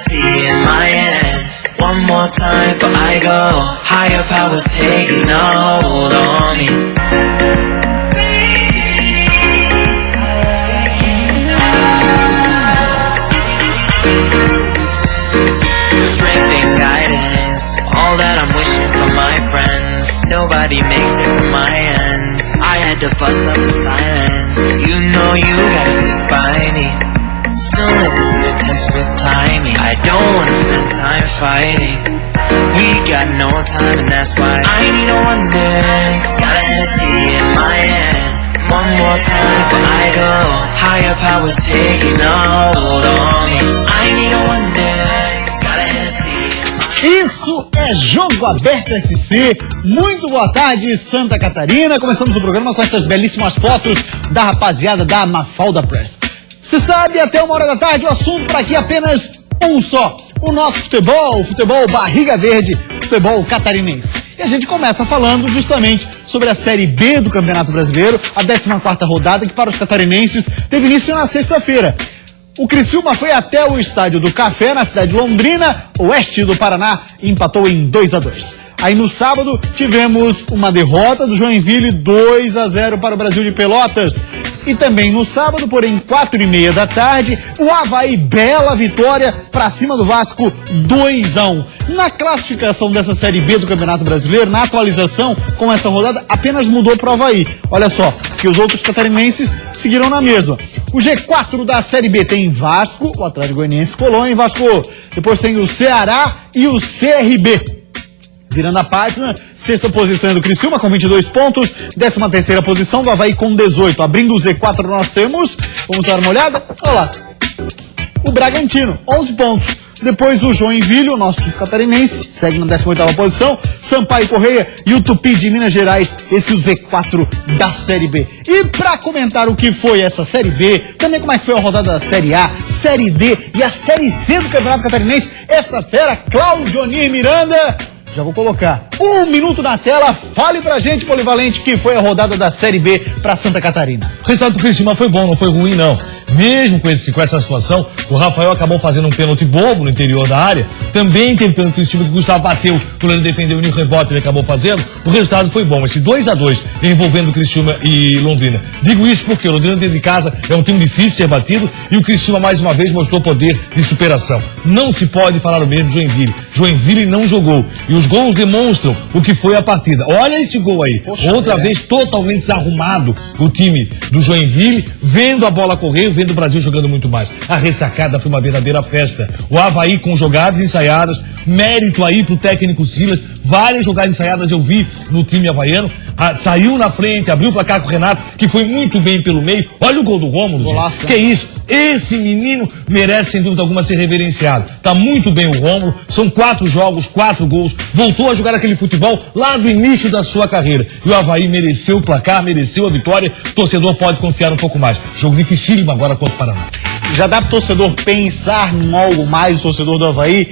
Hennessy in my hand. One more time, but I go. Higher powers taking a hold on me. Strength and guidance, all that I'm wishing for my friends. Nobody makes it from my ends. I had to bust up the silence. You know you gotta stick by me. Soon as you get a text, reply me. I don't wanna spend time fighting. We got no time and that's why I need a one dance. Got a Hennessy in my hand. One more time, but I go. Higher powers taking a hold on me. I need a one dance. Got a Hennessy. Isso é Jogo Aberto SC. Muito boa tarde, Santa Catarina. Começamos o programa com essas belíssimas fotos da rapaziada da Mafalda Press. Você sabe, até 1h da tarde, o assunto por aqui é apenas um só. O nosso futebol, o futebol barriga verde, futebol catarinense. E a gente começa falando justamente sobre a Série B do Campeonato Brasileiro, a 14ª rodada, que para os catarinenses teve início na sexta-feira. O Criciúma foi até o Estádio do Café, na cidade de Londrina, oeste do Paraná, e empatou em 2-2. Aí no sábado tivemos uma derrota do Joinville, 2-0 para o Brasil de Pelotas. E também no sábado, porém 4h30 da tarde, o Avaí, bela vitória para cima do Vasco, 2-1. Na classificação dessa Série B do Campeonato Brasileiro, na atualização com essa rodada, apenas mudou para o Avaí. Olha só, que os outros catarinenses seguiram na mesma. O G4 da Série B tem Vasco, o Atlético Goianiense colou em Vasco. Depois tem o Ceará e o CRB. Virando a página, sexta posição é do Criciúma com 22 pontos, 13ª posição do Avaí com 18. Abrindo o Z4 nós temos, vamos dar uma olhada, olha lá, o Bragantino, 11 pontos. Depois o Joinville, o nosso catarinense, segue na 18ª posição, Sampaio Correia e o Tupi de Minas Gerais, esse é o Z4 da Série B. E para comentar o que foi essa Série B, também como é que foi a rodada da Série A, Série D e a Série C do Campeonato Catarinense, esta fera, Cláudio Onir Miranda. Já vou colocar 1 minuto na tela. Fale pra gente, Polivalente, que foi a rodada da Série B pra Santa Catarina. O resultado do Criciúma foi bom, não foi ruim, não. Mesmo com essa situação, o Rafael acabou fazendo um pênalti bobo no interior da área. Também teve pênalti do Criciúma que o Gustavo bateu, quando ele defendeu o rebote, ele acabou fazendo. O resultado foi bom. Esse 2-2 envolvendo o Criciúma e Londrina. Digo isso porque o Londrina dentro de casa é um time difícil de ser batido e o Criciúma mais uma vez mostrou poder de superação. Não se pode falar o mesmo de Joinville. Joinville não jogou. E os gols demonstram o que foi a partida. Olha esse gol aí. Poxa, outra vez totalmente desarrumado o time do Joinville, vendo a bola correr, vendo o Brasil jogando muito mais. A ressacada foi uma verdadeira festa. O Avaí com jogadas ensaiadas, mérito aí pro técnico Silas, várias jogadas ensaiadas eu vi no time havaiano, saiu na frente, abriu o placar com o Renato, que foi muito bem pelo meio. Olha o gol do Rômulo, gente. Que isso? Esse menino merece, sem dúvida alguma, ser reverenciado. Tá muito bem o Rômulo, são 4 jogos, 4 gols, voltou a jogar aquele futebol lá do início da sua carreira. E o Avaí mereceu o placar, mereceu a vitória, o torcedor pode confiar um pouco mais. Jogo dificílimo agora contra o Paraná. Já dá pro torcedor pensar em algo mais, o torcedor do Avaí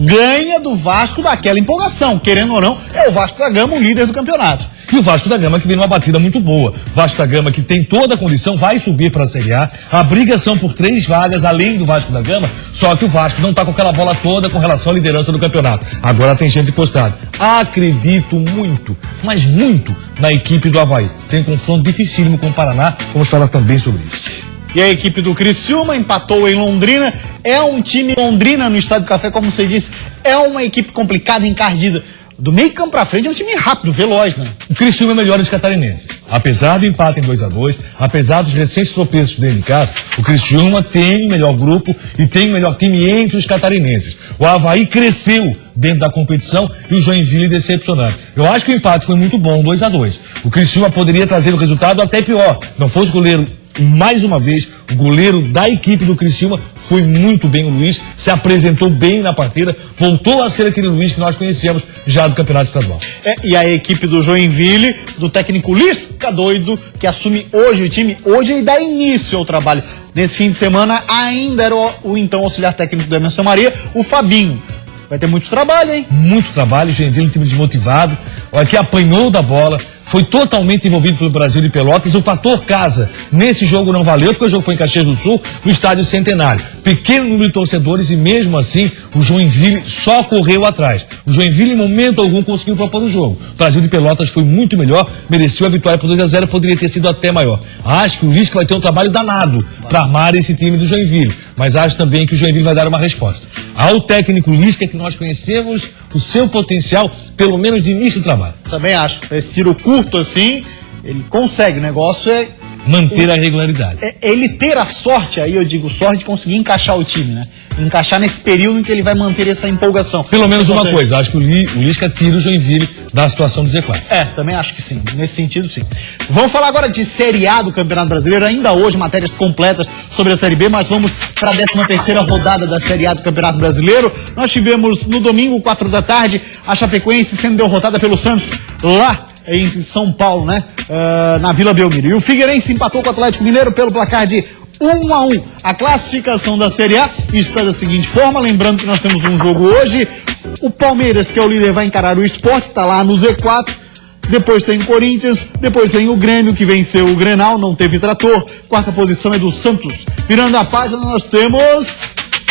ganha do Vasco daquela empolgação, querendo ou não, é o Vasco da Gama o líder do campeonato. E o Vasco da Gama que vem numa batida muito boa. Vasco da Gama que tem toda a condição, vai subir para a Série A. A briga são por 3 vagas além do Vasco da Gama, só que o Vasco não está com aquela bola toda com relação à liderança do campeonato. Agora tem gente postada. Acredito muito, mas muito, na equipe do Avaí. Tem um confronto dificílimo com o Paraná, vamos falar também sobre isso. E a equipe do Criciúma empatou em Londrina. É um time Londrina no Estádio do Café, como você disse, é uma equipe complicada, encardida. Do meio campo pra frente é um time rápido, veloz, né? O Criciúma é melhor dos catarinenses. Apesar do empate em 2-2, apesar dos recentes tropeços dentro de casa, o Criciúma tem o melhor grupo e tem o melhor time entre os catarinenses. O Avaí cresceu dentro da competição e o Joinville decepcionando. Eu acho que o empate foi muito bom, 2-2. O Criciúma poderia trazer o resultado até pior. Não fosse o goleiro, mais uma vez, o goleiro da equipe do Criciúma foi muito bem, o Luiz, se apresentou bem na partida, voltou a ser aquele Luiz que nós conhecemos já do Campeonato Estadual. E a equipe do Joinville, do técnico Lisca Doido, que assume hoje o time, hoje ele dá início ao trabalho. Nesse fim de semana ainda era o então auxiliar técnico do Emerson Maria, o Fabinho. Vai ter muito trabalho, hein? Muito trabalho, Joinville, um time desmotivado, olha, que apanhou da bola, foi totalmente envolvido pelo Brasil de Pelotas. O fator casa nesse jogo não valeu, porque o jogo foi em Caxias do Sul, no Estádio Centenário. Pequeno número de torcedores e mesmo assim o Joinville só correu atrás. O Joinville em momento algum conseguiu propor o jogo. O Brasil de Pelotas foi muito melhor, mereceu a vitória por 2-0, poderia ter sido até maior. Acho que o Lisca vai ter um trabalho danado para armar esse time do Joinville, mas acho também que o Joinville vai dar uma resposta. Ao técnico Lisca, que nós conhecemos o seu potencial, pelo menos de início do trabalho. Também acho. Esse tiro curto assim, ele consegue. O negócio é manter a regularidade. ele ter a sorte, aí eu digo sorte, de conseguir encaixar o time, né? Encaixar nesse período em que ele vai manter essa empolgação. Pelo menos uma coisa, acho que o Lisca tira o Joinville da situação de Z4. Também acho que sim, nesse sentido sim. Vamos falar agora de Série A do Campeonato Brasileiro, ainda hoje matérias completas sobre a Série B, mas vamos para a 13ª rodada da Série A do Campeonato Brasileiro. Nós tivemos no domingo, 4 da tarde, a Chapecoense sendo derrotada pelo Santos lá em São Paulo, né? Na Vila Belmiro. E o Figueirense empatou com o Atlético Mineiro pelo placar de 1-1. A classificação da Série A está da seguinte forma, lembrando que nós temos um jogo hoje. O Palmeiras, que é o líder, vai encarar o Sport, que está lá no Z4. Depois tem o Corinthians, depois tem o Grêmio, que venceu o Grenal, não teve trator. Quarta posição é do Santos. Virando a página, nós temos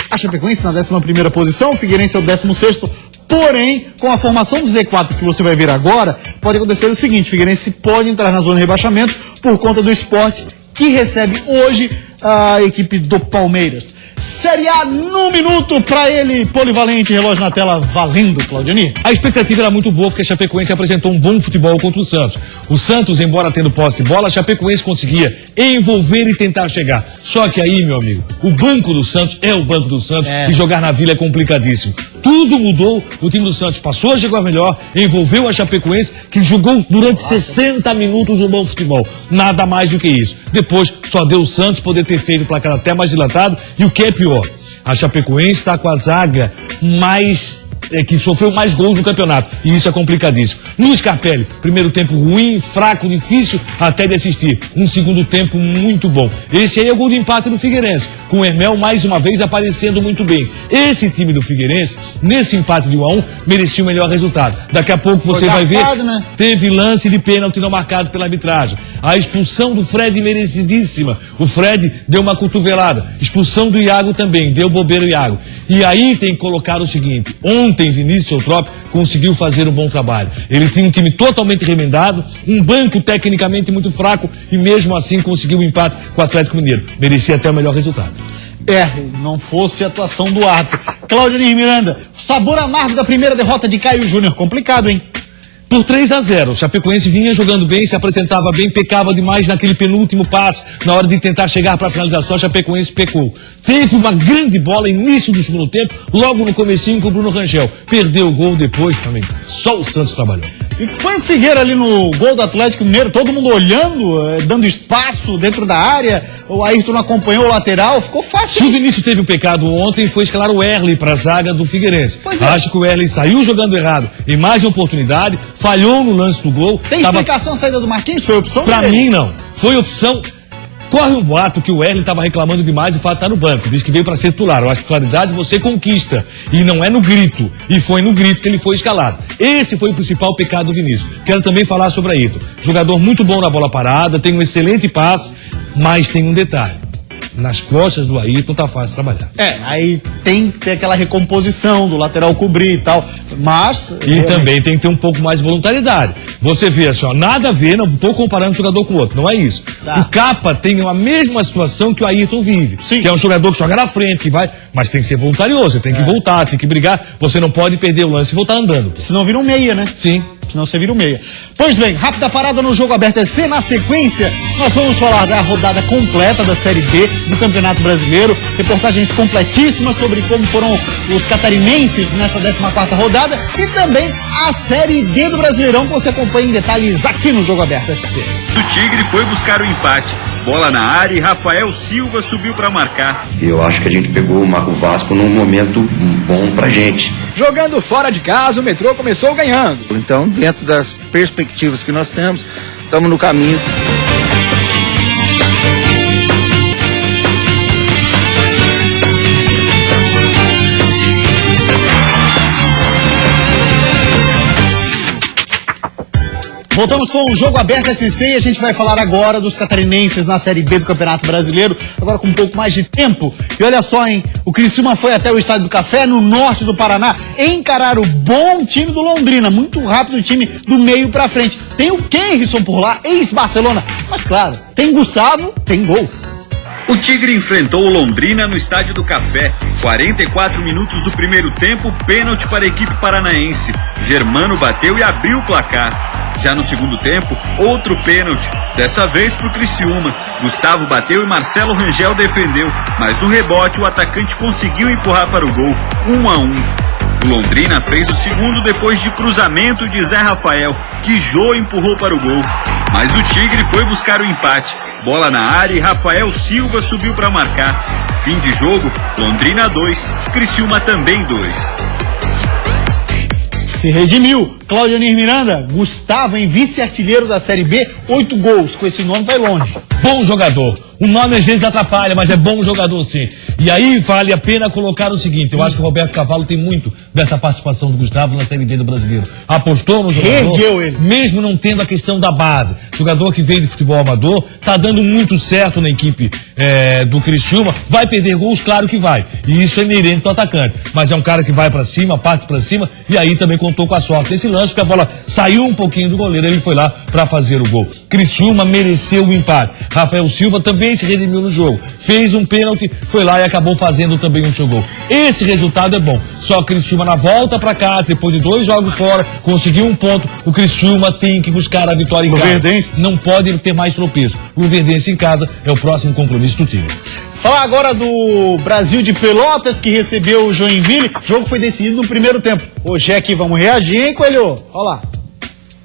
a Chapecoense na 11ª posição, o Figueirense é o 16º. Porém, com a formação do Z4 que você vai ver agora, pode acontecer o seguinte: o Figueirense pode entrar na zona de rebaixamento por conta do Sport, que recebe hoje a equipe do Palmeiras. Série A no minuto para ele, polivalente, relógio na tela, valendo, Claudionir. A expectativa era muito boa porque a Chapecoense apresentou um bom futebol contra o Santos. O Santos, embora tendo posse de bola, a Chapecoense conseguia envolver e tentar chegar. Só que aí, meu amigo, o banco do Santos é o banco do Santos e jogar na Vila é complicadíssimo. Tudo mudou, o time do Santos passou a jogar melhor, envolveu a Chapecoense, que jogou durante 60 minutos um bom futebol. Nada mais do que isso. Depois, só deu o Santos poder ter feito o placar até mais dilatado, e o que é pior, a Chapecoense está com a zaga que sofreu mais gols no campeonato, e isso é complicadíssimo. No Scarpelli, primeiro tempo ruim, fraco, difícil até de assistir. Um segundo tempo muito bom. Esse aí é o gol de empate do Figueirense, com o Hermel mais uma vez aparecendo muito bem. Esse time do Figueirense, nesse empate de 1-1, merecia o melhor resultado. Daqui a pouco você vai ver, né? Teve lance de pênalti não marcado pela arbitragem. A expulsão do Fred merecidíssima. O Fred deu uma cotovelada. Expulsão do Iago também, deu bobeira o Iago. E aí tem que colocar o seguinte: ontem Vinícius Eutrópio conseguiu fazer um bom trabalho. Ele tinha um time totalmente remendado, um banco tecnicamente muito fraco e mesmo assim conseguiu o empate com o Atlético Mineiro. Merecia até o melhor resultado. Não fosse a atuação do árbitro. Claudionir Miranda, sabor amargo da primeira derrota de Caio Júnior. Complicado, hein? Por 3-0, o Chapecoense vinha jogando bem, se apresentava bem, pecava demais naquele penúltimo passe. Na hora de tentar chegar para a finalização, a Chapecoense pecou. Teve uma grande bola início do segundo tempo, logo no comecinho com o Bruno Rangel. Perdeu o gol depois, também. Só o Santos trabalhou. E foi o Figueira ali no gol do Atlético Mineiro, todo mundo olhando, dando espaço dentro da área. O Ayrton não acompanhou o lateral, ficou fácil. Se o Vinícius teve um pecado ontem, foi escalar o Erle para a zaga do Figueirense. Acho que o Erle saiu jogando errado em mais uma oportunidade, falhou no lance do gol. Tem explicação a saída do Marquinhos? Foi opção dele? Pra mim, não. Foi opção. Corre um boato que o Erle estava reclamando demais e o fato está no banco. Diz que veio para ser titular. Eu acho que titularidade você conquista. E não é no grito. E foi no grito que ele foi escalado. Esse foi o principal pecado do Vinícius. Quero também falar sobre Ayrton. Jogador muito bom na bola parada, tem um excelente passe, mas tem um detalhe. Nas costas do Ayrton tá fácil trabalhar. Aí tem que ter aquela recomposição do lateral cobrir e tal, mas... E também tem que ter um pouco mais de voluntariedade. Você vê assim, ó, nada a ver, não estou comparando um jogador com o outro, não é isso. Tá. O Capa tem a mesma situação que o Ayrton vive. Sim. Que é um jogador que joga na frente, que vai, mas tem que ser voluntarioso, você tem que voltar, tem que brigar, você não pode perder o lance e voltar andando. Senão vira um meia, né? Sim. Senão você vira um meia. Pois bem, rápida parada no Jogo Aberto SC. Na sequência, nós vamos falar da rodada completa da Série B do Campeonato Brasileiro. Reportagens completíssimas sobre como foram os catarinenses nessa 14ª rodada. E também a Série D do Brasileirão, que você acompanha em detalhes aqui no Jogo Aberto SC. O Tigre foi buscar o empate. Bola na área e Rafael Silva subiu para marcar. Eu acho que a gente pegou o Vasco num momento bom pra gente. Jogando fora de casa, o Metrô começou ganhando. Então, dentro das perspectivas que nós temos, estamos no caminho. Voltamos com o Jogo Aberto SC e a gente vai falar agora dos catarinenses na Série B do Campeonato Brasileiro, agora com um pouco mais de tempo. E olha só, hein, o Criciúma foi até o Estádio do Café, no norte do Paraná, encarar o bom time do Londrina, muito rápido o time do meio pra frente. Tem o Kenrisson por lá, ex-Barcelona, mas claro, tem Gustavo, tem gol. O Tigre enfrentou o Londrina no Estádio do Café. 44 minutos do primeiro tempo, pênalti para a equipe paranaense. Germano bateu e abriu o placar. Já no segundo tempo, outro pênalti, dessa vez para o Criciúma. Gustavo bateu e Marcelo Rangel defendeu, mas no rebote o atacante conseguiu empurrar para o gol, 1-1. O Londrina fez o segundo depois de cruzamento de Zé Rafael, que Jô empurrou para o gol. Mas o Tigre foi buscar o empate. Bola na área e Rafael Silva subiu para marcar. Fim de jogo, Londrina 2, Criciúma também 2. Se redimiu. Claudionir Miranda, Gustavo em vice-artilheiro da Série B, 8 gols. Com esse nome vai longe. Bom jogador. O nome às vezes atrapalha, mas é bom jogador sim. E aí vale a pena colocar o seguinte, eu acho que o Roberto Cavalo tem muito dessa participação do Gustavo na Série B do Brasileiro. Apostou no jogador, ergueu ele, mesmo não tendo a questão da base. Jogador que veio de futebol amador, tá dando muito certo na equipe do Criciúma. Vai perder gols? Claro que vai. E isso é inerente do atacante. Mas é um cara que vai pra cima, parte pra cima, e aí também contou com a sorte desse lance, porque a bola saiu um pouquinho do goleiro, ele foi lá pra fazer o gol. Criciúma mereceu o empate. Rafael Silva também se redimiu no jogo. Fez um pênalti, foi lá e acabou fazendo também o seu gol. Esse resultado é bom. Só que Criciúma na volta pra cá, depois de 2 jogos fora, conseguiu um ponto. O Criciúma tem que buscar a vitória em casa. Luverdense. Não pode ter mais tropeço. O Luverdense em casa é o próximo compromisso do time. Falar agora do Brasil de Pelotas, que recebeu o Joinville. O jogo foi decidido no primeiro tempo. Ô, Jack, vamos reagir, hein, Coelho? Olha lá.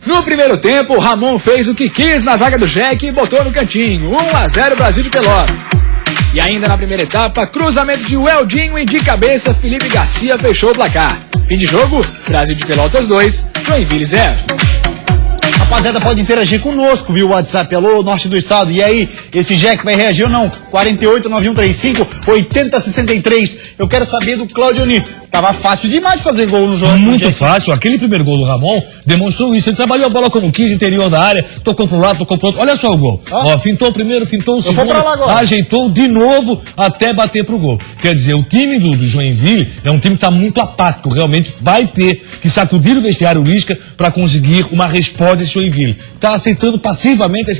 No primeiro tempo, Ramon fez o que quis na zaga do Jack e botou no cantinho. 1-0 Brasil de Pelotas. E ainda na primeira etapa, cruzamento de Weldinho e de cabeça, Felipe Garcia fechou o placar. Fim de jogo, Brasil de Pelotas 2, Joinville 0. Rapaziada, pode interagir conosco, viu? O WhatsApp, alô, norte do estado. E aí, esse Jack vai reagir ou não? 48-9135-8063. Eu quero saber do Claudionir. Tava fácil demais fazer gol no jogo. Muito fácil. Aquele primeiro gol do Ramon demonstrou isso. Ele trabalhou a bola como quis, interior da área, tocou pro lado, tocou pro outro. Olha só o gol. Ó, fintou o primeiro, fintou o segundo, ajeitou de novo até bater pro gol. Quer dizer, o time do Joinville é um time que tá muito apático. Realmente vai ter que sacudir o vestiário Lisca para conseguir uma resposta desse Joinville. Tá aceitou passivamente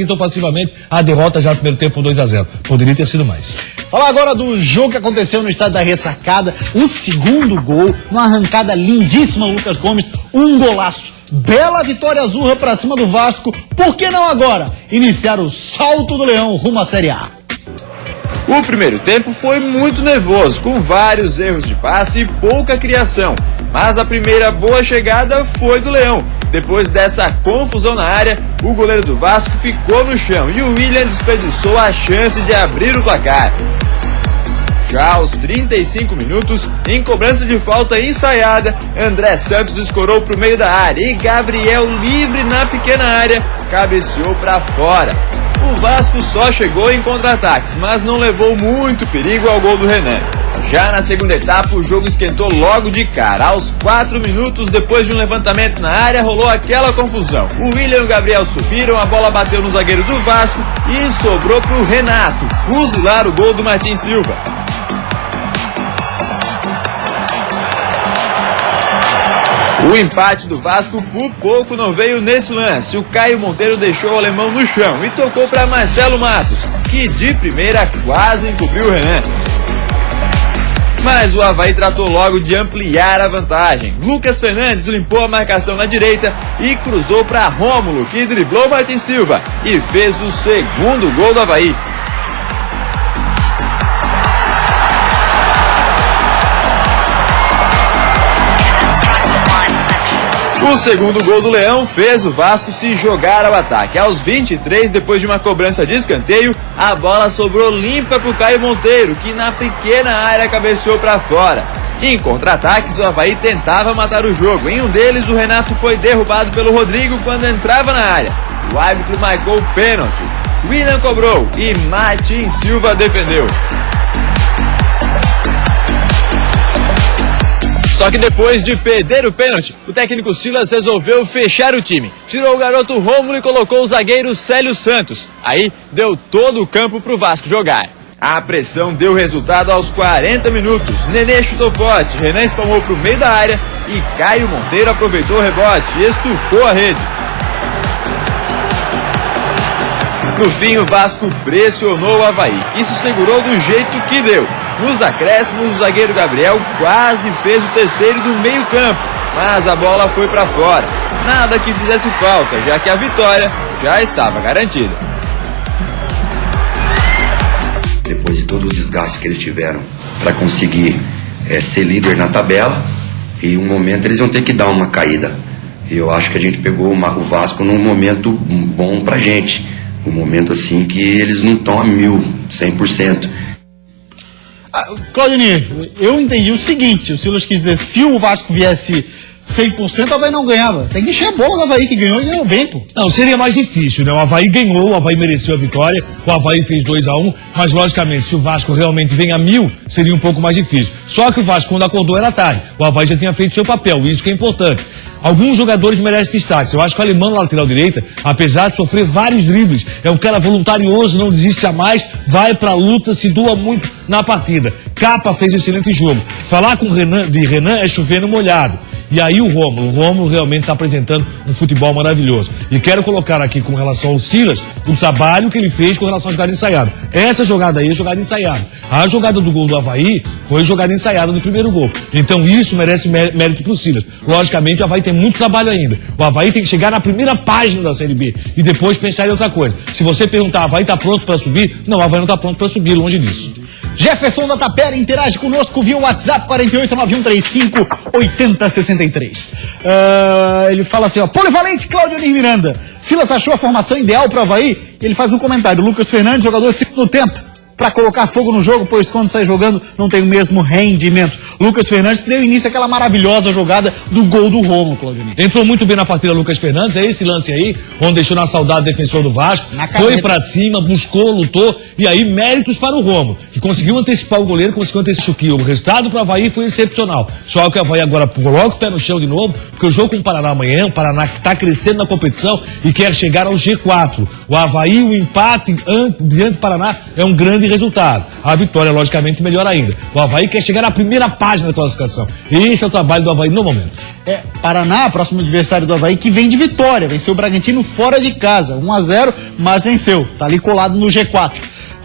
a derrota já no primeiro tempo 2-0. Poderia ter sido mais. Falar agora do jogo que aconteceu no estádio da Ressacada. O segundo gol, uma arrancada lindíssima, Lucas Gomes, um golaço. Bela vitória azurra pra cima do Vasco. Por que não agora iniciar o salto do Leão rumo à Série A? O primeiro tempo foi muito nervoso, com vários erros de passe e pouca criação. Mas a primeira boa chegada foi do Leão. Depois dessa confusão na área, o goleiro do Vasco ficou no chão e o William desperdiçou a chance de abrir o placar. Já aos 35 minutos, em cobrança de falta ensaiada, André Santos escorou para o meio da área e Gabriel, livre na pequena área, cabeceou para fora. O Vasco só chegou em contra-ataques, mas não levou muito perigo ao gol do Renan. Já na segunda etapa, o jogo esquentou logo de cara. Aos 4 minutos, depois de um levantamento na área, rolou aquela confusão. O William e o Gabriel subiram, a bola bateu no zagueiro do Vasco e sobrou para o Renato fuzilar o gol do Martin Silva. O empate do Vasco por pouco não veio nesse lance. O Caio Monteiro deixou o alemão no chão e tocou para Marcelo Matos, que de primeira quase encobriu o Renan. Mas o Avaí tratou logo de ampliar a vantagem. Lucas Fernandes limpou a marcação na direita e cruzou para Rômulo, que driblou Martin Silva e fez o segundo gol do Avaí. O segundo gol do Leão fez o Vasco se jogar ao ataque. Aos 23, depois de uma cobrança de escanteio, a bola sobrou limpa para o Caio Monteiro, que na pequena área cabeceou para fora. Em contra-ataques, o Avaí tentava matar o jogo. Em um deles, o Renato foi derrubado pelo Rodrigo quando entrava na área. O árbitro marcou o pênalti. William cobrou e Martin Silva defendeu. Só que depois de perder o pênalti, o técnico Silas resolveu fechar o time. Tirou o garoto Rômulo e colocou o zagueiro Célio Santos. Aí deu todo o campo pro Vasco jogar. A pressão deu resultado aos 40 minutos. Nenê chutou forte, Renan espalmou pro meio da área e Caio Monteiro aproveitou o rebote e estucou a rede. No fim, o Vasco pressionou o Avaí e se segurou do jeito que deu. Nos acréscimos, o zagueiro Gabriel quase fez o terceiro do meio campo, mas a bola foi para fora. Nada que fizesse falta, já que a vitória já estava garantida. Depois de todo o desgaste que eles tiveram para conseguir ser líder na tabela, e um momento eles iam ter que dar uma caída. E eu acho que a gente pegou o Vasco num momento bom pra gente. Um momento assim que eles não estão a 100%. Claudinei, eu entendi o seguinte, o Silas quis dizer, se o Vasco viesse 100%, o Avaí não ganhava. Tem que encher a bola do Avaí, que ganhou e ganhou bem, pô. Não, seria mais difícil, né? O Avaí ganhou, o Avaí mereceu a vitória, o Avaí fez 2-1, mas logicamente, se o Vasco realmente vem a 1000, seria um pouco mais difícil. Só que o Vasco, quando acordou, era tarde. O Avaí já tinha feito seu papel, isso que é importante. Alguns jogadores merecem destaque. Eu acho que o Alemão, na lateral direita, apesar de sofrer vários dribles, é um cara voluntarioso, não desiste jamais, vai pra luta, se doa muito na partida. Capa fez um excelente jogo. Falar com Renan é chover no molhado. E aí o Rômulo realmente está apresentando um futebol maravilhoso. E quero colocar aqui com relação ao Silas, o trabalho que ele fez com relação à jogada ensaiada. Essa jogada aí é jogada ensaiada. A jogada do gol do Avaí foi jogada ensaiada no primeiro gol. Então isso merece mérito pro Silas. Logicamente o Avaí tem muito trabalho ainda. O Avaí tem que chegar na primeira página da Série B e depois pensar em outra coisa. Se você perguntar, o Avaí está pronto para subir? Não, o Avaí não está pronto para subir, longe disso. Jefferson da Tapera interage conosco via WhatsApp 4891358063. Ele fala assim, ó, polivalente Claudionir Miranda. Silas achou a formação ideal para o Avaí? Ele faz um comentário, Lucas Fernandes, jogador de segundo tempo, para colocar fogo no jogo, pois quando sai jogando não tem o mesmo rendimento. Lucas Fernandes deu início àquela maravilhosa jogada do gol do Rômulo, Claudionir. Entrou muito bem na partida Lucas Fernandes, é esse lance aí, onde deixou na saudade o defensor do Vasco, foi pra cima, buscou, lutou, e aí méritos para o Rômulo, que conseguiu antecipar o goleiro, conseguiu antecipar o resultado para o Avaí foi excepcional. Só que o Avaí agora coloca o pé no chão de novo, porque o jogo com o Paraná amanhã, o Paraná está crescendo na competição e quer chegar ao G4. O Avaí, o empate diante do Paraná é um grande resultado. A vitória, logicamente, melhor ainda. O Avaí quer chegar na primeira página da classificação. Esse é o trabalho do Avaí no momento. Paraná, próximo adversário do Avaí, que vem de vitória. Venceu o Bragantino fora de casa. 1-0, mas venceu. Tá ali colado no G4.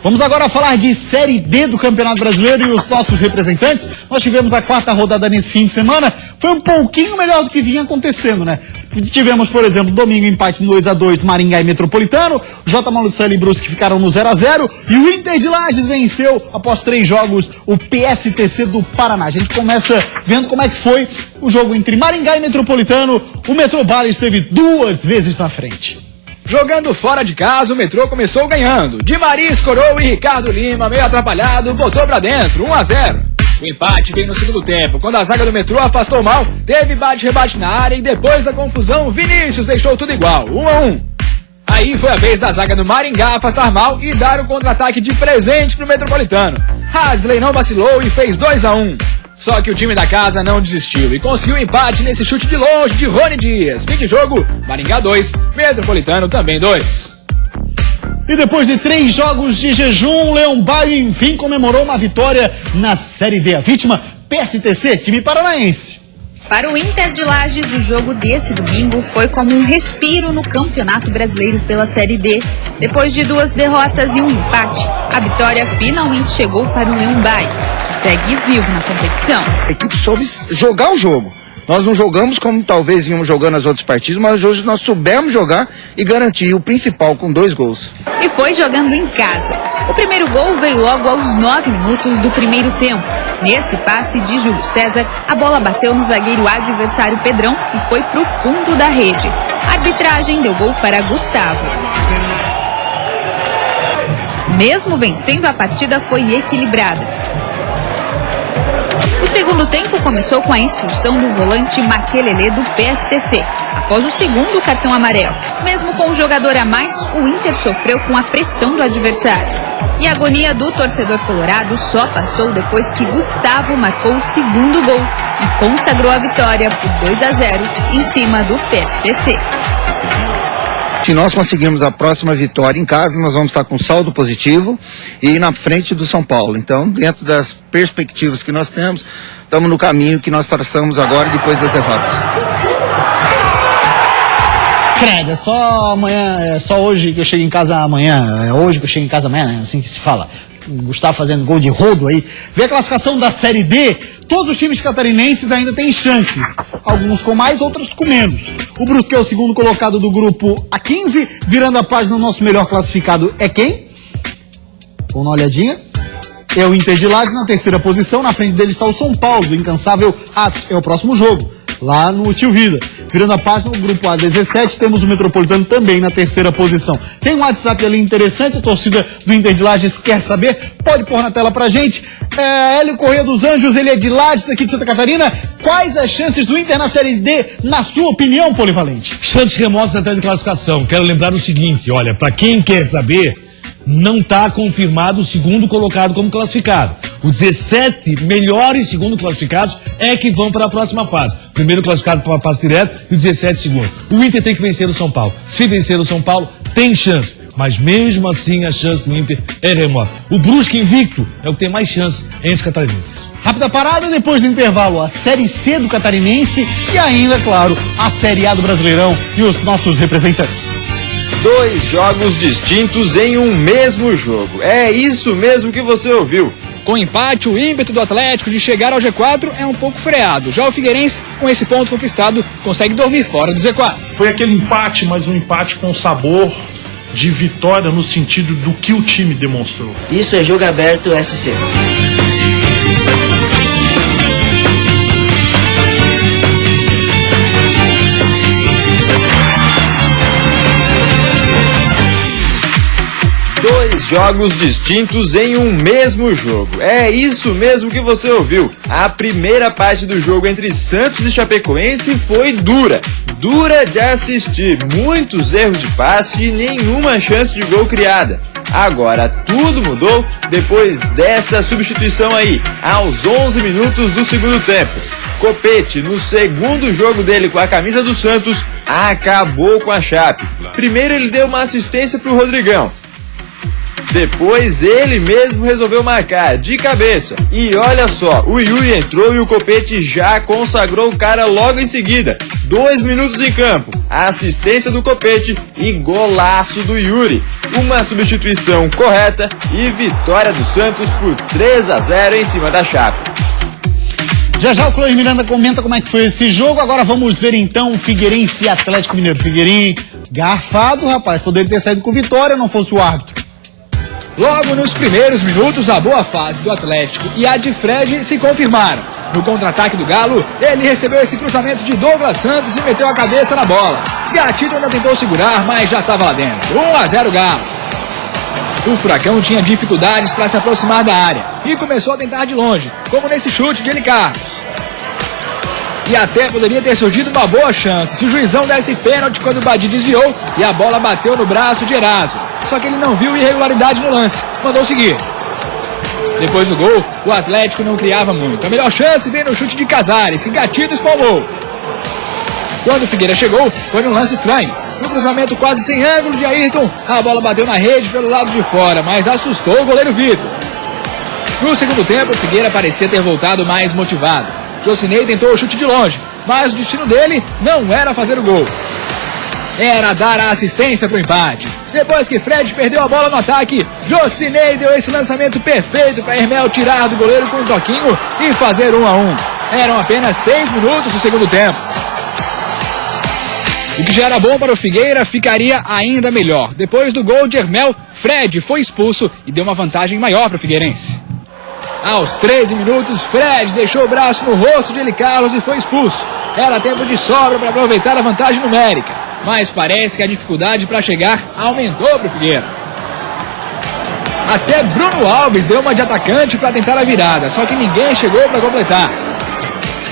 Vamos agora falar de Série D do Campeonato Brasileiro e os nossos representantes. Nós tivemos a 4ª rodada nesse fim de semana. Foi um pouquinho melhor do que vinha acontecendo, né? Tivemos, por exemplo, domingo empate no 2-2 Maringá e Metropolitano. J. Malucelli e Brusque ficaram no 0-0. E o Inter de Lages venceu, após 3 jogos, o PSTC do Paraná. A gente começa vendo como é que foi o jogo entre Maringá e Metropolitano. O Metrobalas esteve 2 vezes na frente. Jogando fora de casa, o Metrô começou ganhando. Di Maria escorou e Ricardo Lima, meio atrapalhado, botou pra dentro, 1-0. O empate veio no segundo tempo, quando a zaga do Metrô afastou mal, teve bate-rebate na área e depois da confusão, Vinícius deixou tudo igual, 1-1. Aí foi a vez da zaga do Maringá afastar mal e dar o contra-ataque de presente pro Metropolitano. Hasley não vacilou e fez 2-1. Só que o time da casa não desistiu e conseguiu empate nesse chute de longe de Rony Dias. Fim de jogo, Maringá 2, Metropolitano também 2. E depois de 3 jogos de jejum, Leão Baio enfim comemorou uma vitória na Série D. A vítima, PSTC, time paranaense. Para o Inter de Lages, o jogo desse domingo foi como um respiro no Campeonato Brasileiro pela Série D. Depois de 2 derrotas e um empate, a vitória finalmente chegou para o Leão Baio, que segue vivo na competição. A equipe soube jogar o jogo. Nós não jogamos como talvez íamos jogando as outras partidas, mas hoje nós soubemos jogar e garantir o principal com 2 gols. E foi jogando em casa. O primeiro gol veio logo aos 9 minutos do primeiro tempo. Nesse passe de Júlio César, a bola bateu no zagueiro adversário Pedrão e foi pro fundo da rede. A arbitragem deu gol para Gustavo. Mesmo vencendo, a partida foi equilibrada. O segundo tempo começou com a expulsão do volante Maquelele do PSTC, após o segundo cartão amarelo. Mesmo com o jogador a mais, o Inter sofreu com a pressão do adversário. E a agonia do torcedor colorado só passou depois que Gustavo marcou o segundo gol. e consagrou a vitória por 2-0 em cima do PSPC. Se nós conseguirmos a próxima vitória em casa, nós vamos estar com saldo positivo e na frente do São Paulo. Então, dentro das perspectivas que nós temos, estamos no caminho que nós traçamos agora depois das derrotas. Credo, é só amanhã, é só hoje que eu chego em casa amanhã, é hoje que eu chego em casa amanhã, né? Assim que se fala. O Gustavo fazendo gol de rodo aí. Vê a classificação da Série D, todos os times catarinenses ainda têm chances. Alguns com mais, outros com menos. O Brusque é o segundo colocado do grupo A15, virando a página, o nosso melhor classificado é quem? Vamos dar uma olhadinha. É o Inter de Lages na terceira posição, na frente dele está o São Paulo, do incansável Atos. É o próximo jogo, lá no Tio Vida. Virando a página, o grupo A17, temos o Metropolitano também na terceira posição. Tem um WhatsApp ali interessante, a torcida do Inter de Lages quer saber, pode pôr na tela pra gente. Hélio Corrêa dos Anjos, ele é de Lages, aqui de Santa Catarina. Quais as chances do Inter na Série D, na sua opinião, Polivalente? Chances remotas até de classificação. Quero lembrar o seguinte, olha, pra quem quer saber, não está confirmado o segundo colocado como classificado. Os 17 melhores segundo classificados é que vão para a próxima fase. O primeiro classificado para a fase direta e os 17 segundo. O Inter tem que vencer o São Paulo. Se vencer o São Paulo, tem chance. Mas mesmo assim a chance do Inter é remota. O Brusque invicto é o que tem mais chance entre os catarinenses. Rápida parada, depois do intervalo, a Série C do Catarinense e ainda, claro, a Série A do Brasileirão e os nossos representantes. 2 jogos distintos em um mesmo jogo. É isso mesmo que você ouviu. Com empate, o ímpeto do Atlético de chegar ao G4 é um pouco freado. Já o Figueirense, com esse ponto conquistado, consegue dormir fora do Z4. Foi aquele empate, mas um empate com sabor de vitória no sentido do que o time demonstrou. Isso é Jogo Aberto SC. Jogos distintos em um mesmo jogo. É isso mesmo que você ouviu. A primeira parte do jogo entre Santos e Chapecoense foi dura. Dura de assistir. Muitos erros de passe e nenhuma chance de gol criada. Agora tudo mudou depois dessa substituição aí, aos 11 minutos do segundo tempo. Copete, no segundo jogo dele com a camisa do Santos, acabou com a Chape. Primeiro ele deu uma assistência pro Rodrigão. Depois ele mesmo resolveu marcar de cabeça. E olha só, o Yuri entrou e o Copete já consagrou o cara logo em seguida. 2 minutos em campo, assistência do Copete e golaço do Yuri. Uma substituição correta e vitória do Santos por 3-0 em cima da Chape. Já já o Clóvis Miranda comenta como é que foi esse jogo. Agora vamos ver então o Figueirense e Atlético Mineiro. Figueirinho garfado, rapaz. Poderia ter saído com vitória, não fosse o árbitro. Logo nos primeiros minutos, a boa fase do Atlético e a de Fred se confirmaram. No contra-ataque do Galo, ele recebeu esse cruzamento de Douglas Santos e meteu a cabeça na bola. Gatito ainda tentou segurar, mas já estava lá dentro. 1-0 Galo. O Furacão tinha dificuldades para se aproximar da área e começou a tentar de longe, como nesse chute de Eli Carlos. E até poderia ter surgido uma boa chance se o juizão desse pênalti quando o Badi desviou e a bola bateu no braço de Eraso. Só que ele não viu irregularidade no lance, mandou seguir. Depois do gol, o Atlético não criava muito. A melhor chance veio no chute de Casares, que Gatito espalmou. Quando o Figueira chegou, foi num lance estranho. No cruzamento quase sem ângulo de Ayrton, a bola bateu na rede pelo lado de fora, mas assustou o goleiro Vitor. No segundo tempo, o Figueira parecia ter voltado mais motivado. Jocinei tentou o chute de longe, mas o destino dele não era fazer o gol. Era dar a assistência para o empate. Depois que Fred perdeu a bola no ataque, Jocinei deu esse lançamento perfeito para Hermel tirar do goleiro com um toquinho e fazer 1-1. Eram apenas 6 minutos do segundo tempo. O que já era bom para o Figueira ficaria ainda melhor. Depois do gol de Hermel, Fred foi expulso e deu uma vantagem maior para o Figueirense. Aos 13 minutos, Fred deixou o braço no rosto de Eli Carlos e foi expulso. Era tempo de sobra para aproveitar a vantagem numérica, mas parece que a dificuldade para chegar aumentou para o Figueira. Até Bruno Alves deu uma de atacante para tentar a virada, só que ninguém chegou para completar.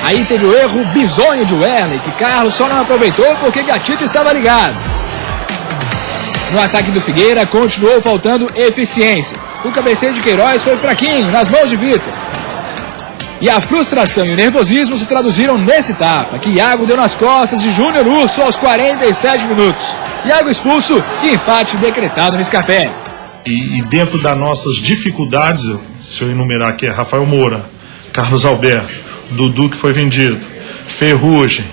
Aí teve o erro bizonho de Werley, que Carlos só não aproveitou porque Gatito estava ligado. No ataque do Figueira, continuou faltando eficiência. O cabeceio de Queiroz foi fraquinho, nas mãos de Vitor. E a frustração e o nervosismo se traduziram nesse tapa, que Iago deu nas costas de Júnior Urso aos 47 minutos. Iago expulso e empate decretado no Scarpelli. E dentro das nossas dificuldades, se eu enumerar aqui, é Rafael Moura, Carlos Alberto, Dudu que foi vendido, Ferrugem,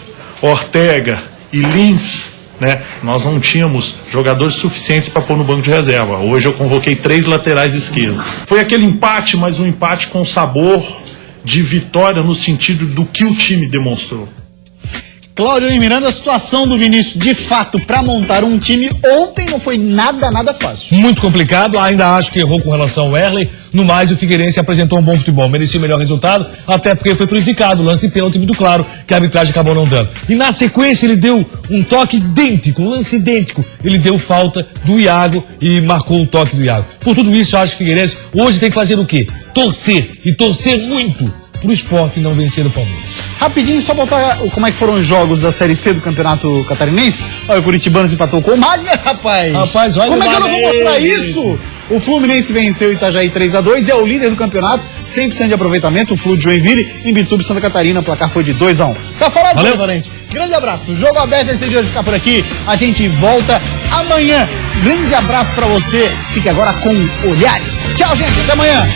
Ortega e Lins, né? Nós não tínhamos jogadores suficientes para pôr no banco de reserva. Hoje eu convoquei 3 laterais esquerdos. Foi aquele empate, mas um empate com sabor de vitória no sentido do que o time demonstrou. Cláudio Miranda, a situação do Vinícius, de fato, para montar um time ontem não foi nada fácil. Muito complicado, ainda acho que errou com relação ao Erley. No mais, o Figueirense apresentou um bom futebol, merecia o melhor resultado, até porque foi prejudicado o lance de pênalti muito claro, que a arbitragem acabou não dando. E na sequência ele deu um toque idêntico, um lance idêntico. Ele deu falta do Iago e marcou o toque do Iago. Por tudo isso, eu acho que o Figueirense hoje tem que fazer o quê? Torcer, e torcer muito pro Sport não vencer o Palmeiras. Rapidinho, só botar como é que foram os jogos da Série C do Campeonato Catarinense. Olha, o Curitibanos empatou com o Magner, rapaz. Rapaz, olha como é que eu não Magner. vou mostrar isso? O Fluminense venceu o Itajaí 3-2 e é o líder do campeonato, 100% de aproveitamento. O Flu de Joinville, em Bituba, Santa Catarina, o placar foi de 2-1. Tá falando, valeu, Valente? Grande abraço. O Jogo Aberto esse dia vai ficar por aqui. A gente volta amanhã. Grande abraço pra você. Fique agora com Olhares. Tchau, gente. Até amanhã.